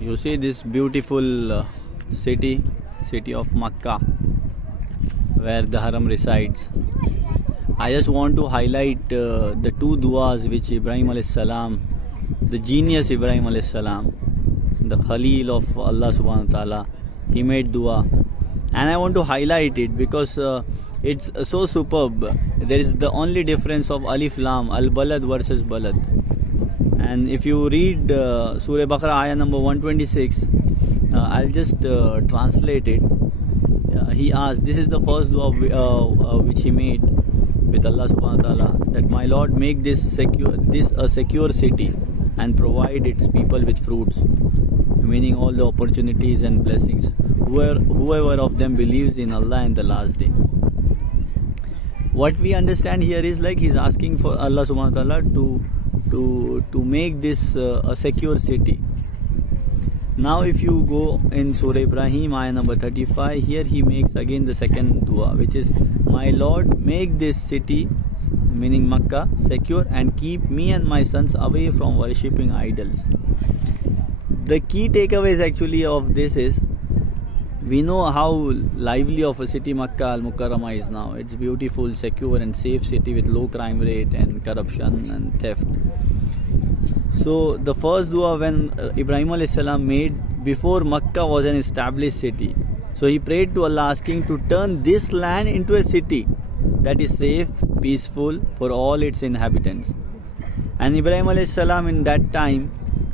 You see this beautiful city of Makkah, where the Haram resides. I just want to highlight the two du'as which Ibrahim alayhis salam, the genius Ibrahim alayhis salam, the Khalil of Allah subhanahu wa ta'ala, he made dua. And I want to highlight it because it's so superb. There is the only difference of Alif Lam, Al Balad versus Balad. And if you read Surah Baqarah ayah number 126, I'll just translate it. He asked, this is the first dua which he made with Allah subhanahu wa ta'ala, that my Lord, make this a secure city and provide its people with fruits, meaning all the opportunities and blessings, whoever of them believes in Allah and the last day. What we understand here is like he's asking for Allah subhanahu wa ta'ala to make this a secure city. Now if you go in Surah Ibrahim ayah number 35, here he makes again the second dua, which is, my Lord, make this city, meaning Makkah, secure and keep me and my sons away from worshipping idols. The key takeaways actually of this is, we know how lively of a city Makkah al-Mukarramah is now. It's beautiful, secure and safe city with low crime rate and corruption and theft. So the first dua when Ibrahim alayhis salam made, before Makkah was an established city. So he prayed to Allah asking to turn this land into a city that is safe, peaceful for all its inhabitants. And Ibrahim alayhis salam in that time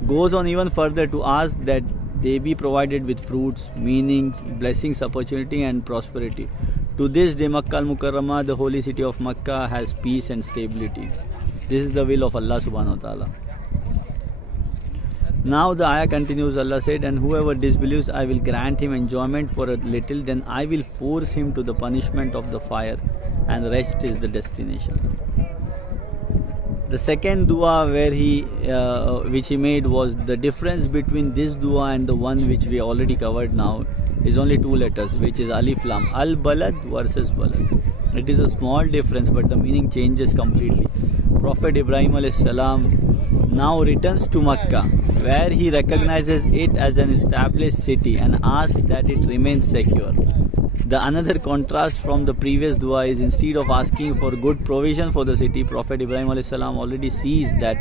goes on even further to ask that they be provided with fruits, meaning blessings, opportunity and prosperity. To this day Makkah al-Mukarramah, the holy city of Makkah, has peace and stability. This is the will of Allah subhanahu wa ta'ala. Now the ayah continues, Allah said, and whoever disbelieves, I will grant him enjoyment for a little, then I will force him to the punishment of the fire, and rest is the destination. The second dua which he made was, the difference between this dua and the one which we already covered now is only two letters, which is Alif Lam, Al Balad versus Balad. It is a small difference, but the meaning changes completely. Prophet Ibrahim alayhis salam now returns to Makkah, where he recognizes it as an established city and asks that it remains secure. The another contrast from the previous dua is, instead of asking for good provision for the city, Prophet Ibrahim alayhis salam already sees that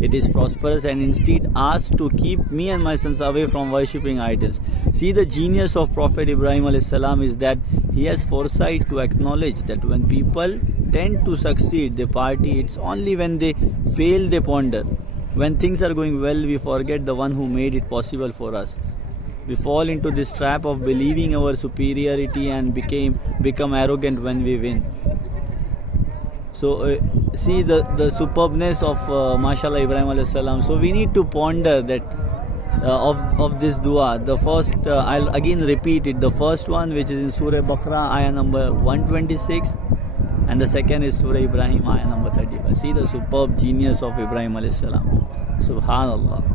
it is prosperous and instead asks to keep me and my sons away from worshipping idols. See, the genius of Prophet Ibrahim alayhis salam is that he has foresight to acknowledge that when people tend to succeed, they party. It's only when they fail they ponder. When things are going well, we forget the one who made it possible for us. We fall into this trap of believing our superiority and become arrogant when we win. So see the superbness of mashallah Ibrahim alayhis salam. So we need to ponder that of this dua. The first, I'll again repeat it. The first one, which is in Surah Baqarah ayah number 126, and the second is Surah Ibrahim ayah number 35. See the superb genius of Ibrahim alayhis salam. Subhanallah.